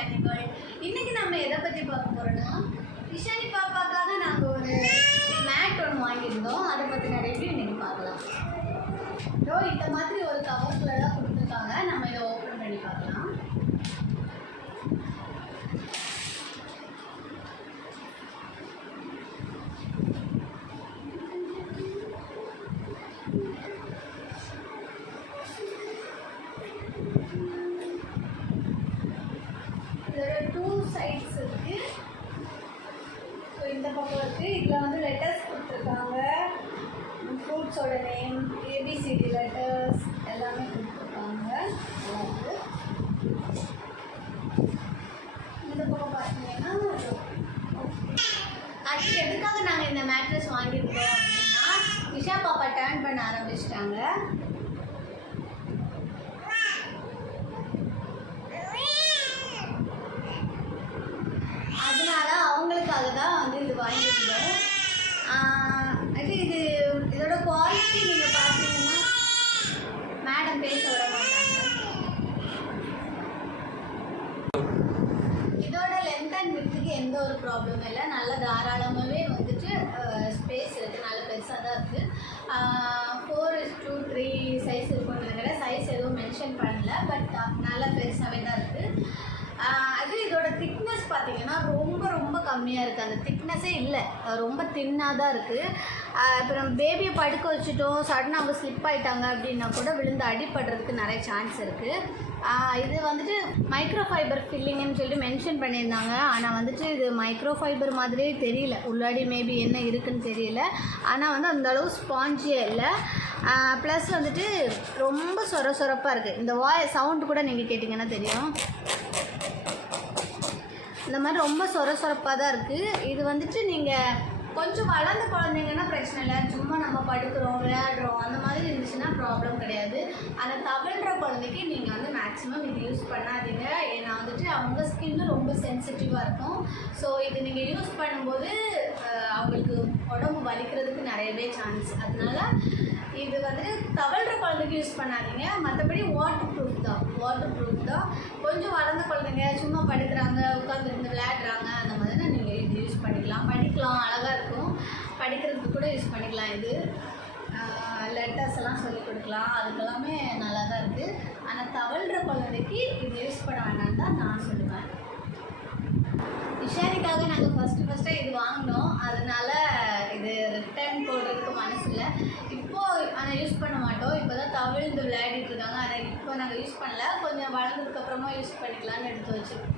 இஷானிகள். இன்னைக்கு நம்ம எதை பற்றி பார்க்க போகிறோம்னா, இஷானி பாப்பாக்காக நாங்கள் ஒரு மேட் ஒன்று வாங்கியிருந்தோம். அதை பற்றின ரிவ்யூ இன்னைக்கு பார்க்கலாம். இதோ இந்த மாதிரி ஒரு கவர்க்குள்ள தான் கொடுத்துருக்காங்க. நம்ம இதை ஓப்பன் பண்ணி பார்க்கலாம். இதோட 2 சைட்ஸ் இருக்குது. ஸோ இந்த பக்கம் இருக்குது. இதில் வந்து லெட்டர்ஸ் கொடுத்துருக்காங்க. ஃப்ரூட்ஸோட நேம், ஏபிசிடி லெட்டர்ஸ் எல்லாமே கொடுத்துருக்காங்க. இந்த பக்கம் பார்த்தீங்கன்னா அதுக்கு எதுக்காக நாங்கள் இந்த மேட்ரஸ் வாங்கியிருக்கோம் அப்படின்னா, இஷா பாப்பா டர்ன் பண்ண ஆரம்பிச்சிட்டாங்க. அதனால அவங்களுக்காக தான் வந்து இது வாங்கியிருந்தோம். இது இதோட குவாலிட்டி நீங்கள் பார்த்தீங்கன்னா மேடம் பேச விட மாட்டாங்க. இதோட லென்த் அண்ட் விட்த்துக்கு எந்த ஒரு ப்ராப்ளமும் இல்லை. நல்ல தாராளமாகவே வந்துட்டு ஸ்பேஸ் இருக்குது. நல்ல பெருசாக தான் இருக்குது. 4:3 சைஸ் இருக்கும்னு நினைக்கிறேன். சைஸ் எதுவும் மென்ஷன் பண்ணல, பட் நல்ல பெருசாகவே தான் இருக்குது. அது இதோட திக்னஸ் பார்த்தீங்கன்னா ரொம்ப ரொம்ப கம்மியாக இருக்குது. அந்த திக்னஸே இல்லை, ரொம்ப தின்னாக தான் இருக்குது. அப்புறம் பேபியை படுக்க வச்சுட்டோம், சடனாக அவங்க ஸ்லிப் ஆகிட்டாங்க அப்படின்னா கூட விழுந்து அடிப்படுறதுக்கு நிறைய சான்ஸ் இருக்குது. இது வந்துட்டு மைக்ரோ ஃபைபர் ஃபில்லிங்னு சொல்லிட்டு மென்ஷன் பண்ணியிருந்தாங்க. ஆனால் வந்துட்டு இது மைக்ரோ ஃபைபர் மாதிரியே தெரியல. உள்ளாடி மேபி என்ன இருக்குதுன்னு தெரியல. ஆனால் வந்து அந்தளவு ஸ்பாஞ்சியே இல்லை. ப்ளஸ் வந்துட்டு ரொம்ப சொரப்பாக இருக்குது. இந்த சவுண்டு கூட நீங்கள் கேட்டிங்கன்னா தெரியும். இந்த மாதிரி ரொம்ப சொரப்பாக தான் இருக்குது. இது வந்துட்டு நீங்கள் கொஞ்சம் வளர்ந்த குழந்தைங்கன்னா பிரச்சனை இல்லை. சும்மா நம்ம படுக்கிறோம், விளையாடுறோம், அந்த மாதிரி இருந்துச்சுன்னா ப்ராப்ளம் கிடையாது. அந்த தவழ்கிற குழந்தைக்கு நீங்கள் வந்து மேக்ஸிமம் இது யூஸ் பண்ணாதீங்க. ஏன்னா வந்துட்டு அவங்க ஸ்கின்னு ரொம்ப சென்சிட்டிவாக இருக்கும். ஸோ இது நீங்கள் யூஸ் பண்ணும்போது அவங்களுக்கு உடம்பு வலிக்கிறதுக்கு நிறையவே சான்ஸ். அதனால இது வந்துட்டு தவழ்கிற குழந்தைக்கு யூஸ் பண்ணாதீங்க. மற்றபடி வாட்டர் ப்ரூஃப் தான். கொஞ்சம் வளர்ந்த குழந்தைங்க சும்மா படுக்கிறாங்க, உட்காந்துருந்து விளையாடுறாங்க, அந்த மாதிரி நீங்கள் இது யூஸ் பண்ணிக்கலாம். படிக்கலாம், அழகாக இருக்கும். படிக்கிறதுக்கு கூட யூஸ் பண்ணிக்கலாம். இது லெட்டர்ஸ் எல்லாம் சொல்லிக் கொடுக்கலாம். அதுக்கெல்லாமே நல்லா தான் இருக்குது. ஆனால் தவழ்கிற குழந்தைக்கு இது யூஸ் பண்ண வேண்டாம்னு தான் நான் சொல்லுவேன். இஷானிக்காக நாங்கள் ஃபஸ்ட்டாக இது வாங்கினோம். அதனால் இது ரிட்டர்ன் போடுறதுக்கு மனசு இல்லை. இப்போது ஆனால் யூஸ் பண்ண மாட்டோம். இப்போ தான் தவிழ்ந்து விளையாடிட்டு இருக்காங்க. ஆனால் இப்போ நாங்கள் யூஸ் பண்ணல. கொஞ்சம் வளர்ந்ததுக்கப்புறமா யூஸ் பண்ணிக்கலான்னு எடுத்து வச்சுருக்கோம்.